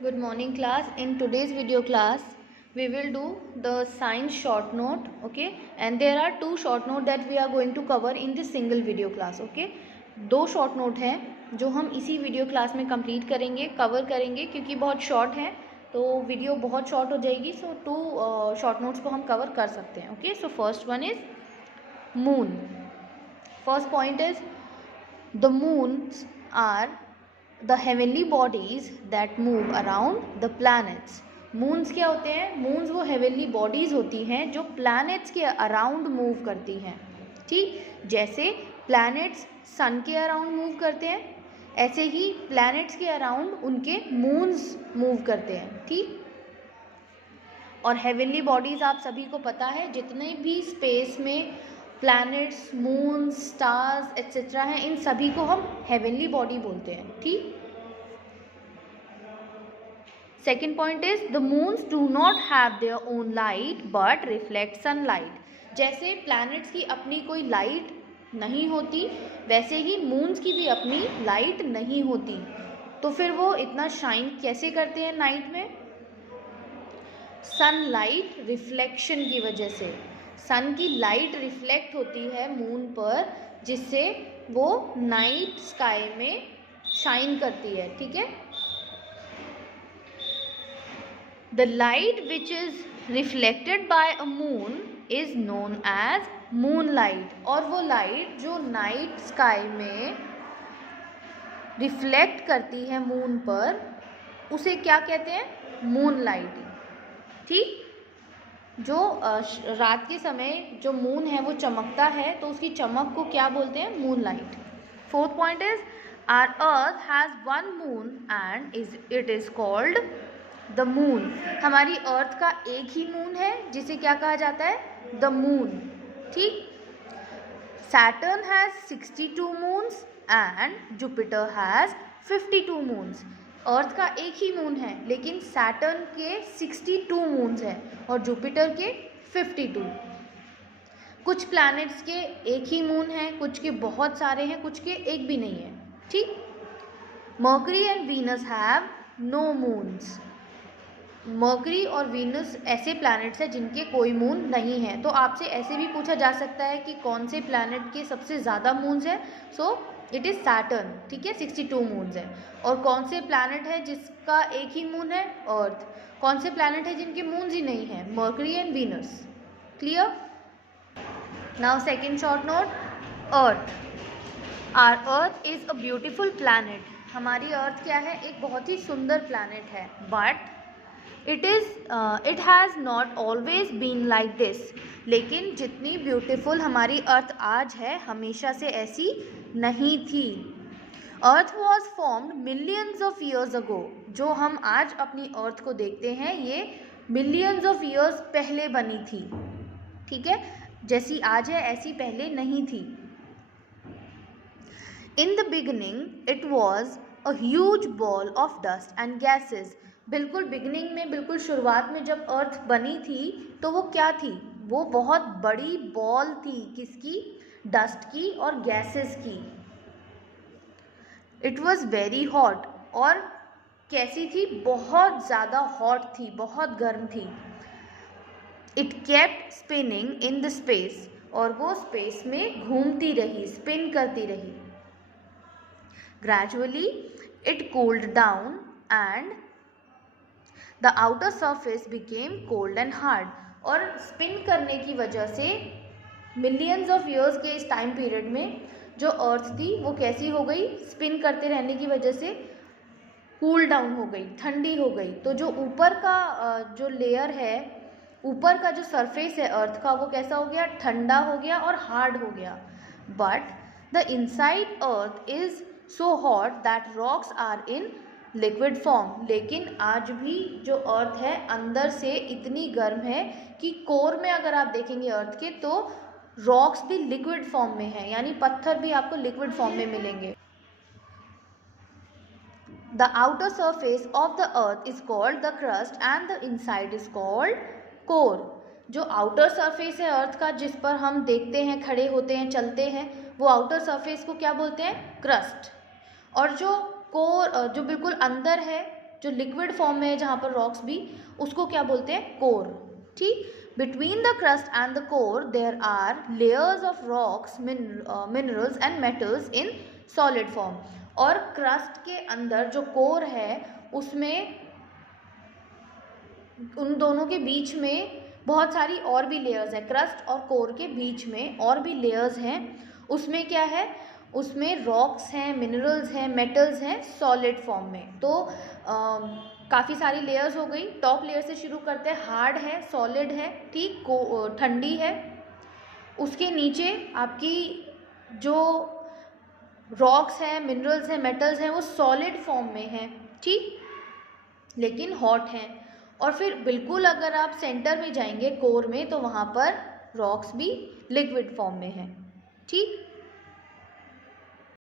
Good morning class. In today's video class we will do the science short note, okay, and there are two short note that we are going to cover in this single video class, okay. दो short note हैं जो हम इसी video class में complete करेंगे, cover करेंगे, क्योंकि बहुत शॉर्ट है तो वीडियो बहुत शॉर्ट हो जाएगी. सो टू शॉर्ट नोट्स को हम कवर कर सकते हैं, okay. So first one is moon. First point is the moons are the heavenly bodies that move around the planets. Moons क्या होते हैं? मून्स वो हेवनली बॉडीज़ होती हैं जो प्लैनेट्स के अराउंड मूव करती हैं. ठीक, जैसे प्लैनेट्स सन के अराउंड मूव करते हैं, ऐसे ही प्लैनेट्स के अराउंड उनके मून्स मूव करते हैं. ठीक, और हेवनली बॉडीज़ आप सभी को पता है, जितने भी स्पेस में प्लैनेट्स, मून, स्टार्स एक्सेट्रा हैं, इन सभी को हम हेवनली बॉडी बोलते हैं. ठीक, second point is the moons do not have their own light but reflect sunlight. जैसे प्लैनेट्स की अपनी कोई लाइट नहीं होती, वैसे ही मून्स की भी अपनी लाइट नहीं होती. तो फिर वो इतना शाइन कैसे करते हैं नाइट में? सनलाइट रिफ्लेक्शन की वजह से. सन की लाइट रिफ्लेक्ट होती है मून पर, जिससे वो नाइट स्काई में शाइन करती है. ठीक है, the light which is reflected by a moon is known as moon light. और वो लाइट जो नाइट स्काई में रिफ्लेक्ट करती है मून पर, उसे क्या कहते हैं? Moon light. ठीक, जो रात के समय जो मून है वो चमकता है, तो उसकी चमक को क्या बोलते हैं? Moon light. Fourth point is our earth has one moon and it is called the moon. हमारी अर्थ का एक ही मून है, जिसे क्या कहा जाता है? The moon. ठीक, Saturn has 62 moons and Jupiter has 52 moons. Earth का एक ही मून है, लेकिन सैटर्न के 62 मून्स हैं और जुपिटर के 52. कुछ प्लैनेट्स के एक ही मून है, कुछ के बहुत सारे हैं, कुछ के एक भी नहीं है. ठीक, Mercury and Venus have no moons. Mercury और वीनस ऐसे प्लैनेट्स हैं जिनके कोई मून नहीं है. तो आपसे ऐसे भी पूछा जा सकता है कि कौन से प्लैनेट के सबसे ज़्यादा मून्स हैं? So it is Saturn. ठीक है, 62 मून्स हैं. और कौन से प्लैनेट है जिसका एक ही मून है? अर्थ. कौन से प्लैनेट है जिनके मून्स ही नहीं है? Mercury and Venus. Clear? Now second short note, earth. Our earth is a beautiful planet. हमारी अर्थ क्या है? एक बहुत ही सुंदर प्लैनेट है. But it has not always been like this. लेकिन जितनी ब्यूटीफुल हमारी अर्थ आज है, हमेशा से ऐसी नहीं थी. अर्थ was formed millions of years ago. जो हम आज अपनी अर्थ को देखते हैं, ये मिलियंस ऑफ ईयर्स पहले बनी थी. ठीक है, जैसी आज है ऐसी पहले नहीं थी. In the beginning it was a huge ball of dust and gases. बिल्कुल बिगिनिंग में, बिल्कुल शुरुआत में जब अर्थ बनी थी, तो वो क्या थी? वो बहुत बड़ी बॉल थी. किसकी? डस्ट की और गैसेस की. It was very hot. और कैसी थी? बहुत ज़्यादा हॉट थी, बहुत गर्म थी. It kept spinning in the space. और वो स्पेस में घूमती रही, स्पिन करती रही. Gradually it cooled down and the outer surface became cold and hard. और स्पिन करने की वजह से मिलियंस ऑफ ईयर्स के इस टाइम पीरियड में जो अर्थ थी वो कैसी हो गई? स्पिन करते रहने की वजह से कूल डाउन हो गई, ठंडी हो गई. तो जो ऊपर का जो लेयर है, ऊपर का जो सरफेस है अर्थ का, वो कैसा हो गया? ठंडा हो गया और हार्ड हो गया. But the inside earth is so hot that rocks are in liquid form. लेकिन आज भी जो अर्थ है अंदर से इतनी गर्म है कि कोर में अगर आप देखेंगे अर्थ के, तो रॉक्स भी लिक्विड फॉर्म में है, यानी पत्थर भी आपको लिक्विड फॉर्म में मिलेंगे. The outer surface of the earth is called the crust and the inside is called core. जो आउटर सरफेस है अर्थ का, जिस पर हम देखते हैं, खड़े होते हैं, चलते हैं, वो आउटर सरफेस को क्या बोलते हैं? क्रस्ट. और जो कोर, जो बिल्कुल अंदर है, जो लिक्विड फॉर्म में है जहाँ पर रॉक्स भी, उसको क्या बोलते हैं, कोर। ठीक, between the crust and the core there are layers of rocks, minerals and metals in solid form. और क्रस्ट के अंदर जो कोर है उसमें, उन दोनों के बीच में बहुत सारी और भी लेयर्स हैं, क्रस्ट और कोर के बीच में और भी लेयर्स हैं। उसमें क्या है, उसमें रॉक्स हैं, मिनरल्स हैं, मेटल्स हैं सॉलिड फॉर्म में। तो काफ़ी सारी लेयर्स हो गई। टॉप लेयर से शुरू करते हैं, हार्ड है, सॉलिड है, ठीक, ठंडी है। उसके नीचे आपकी जो रॉक्स हैं, मिनरल्स हैं, मेटल्स हैं, वो सॉलिड फॉर्म में हैं, ठीक, लेकिन हॉट हैं। और फिर बिल्कुल अगर आप सेंटर में जाएंगे कोर में, तो वहाँ पर रॉक्स भी लिक्विड फॉर्म में हैं, ठीक।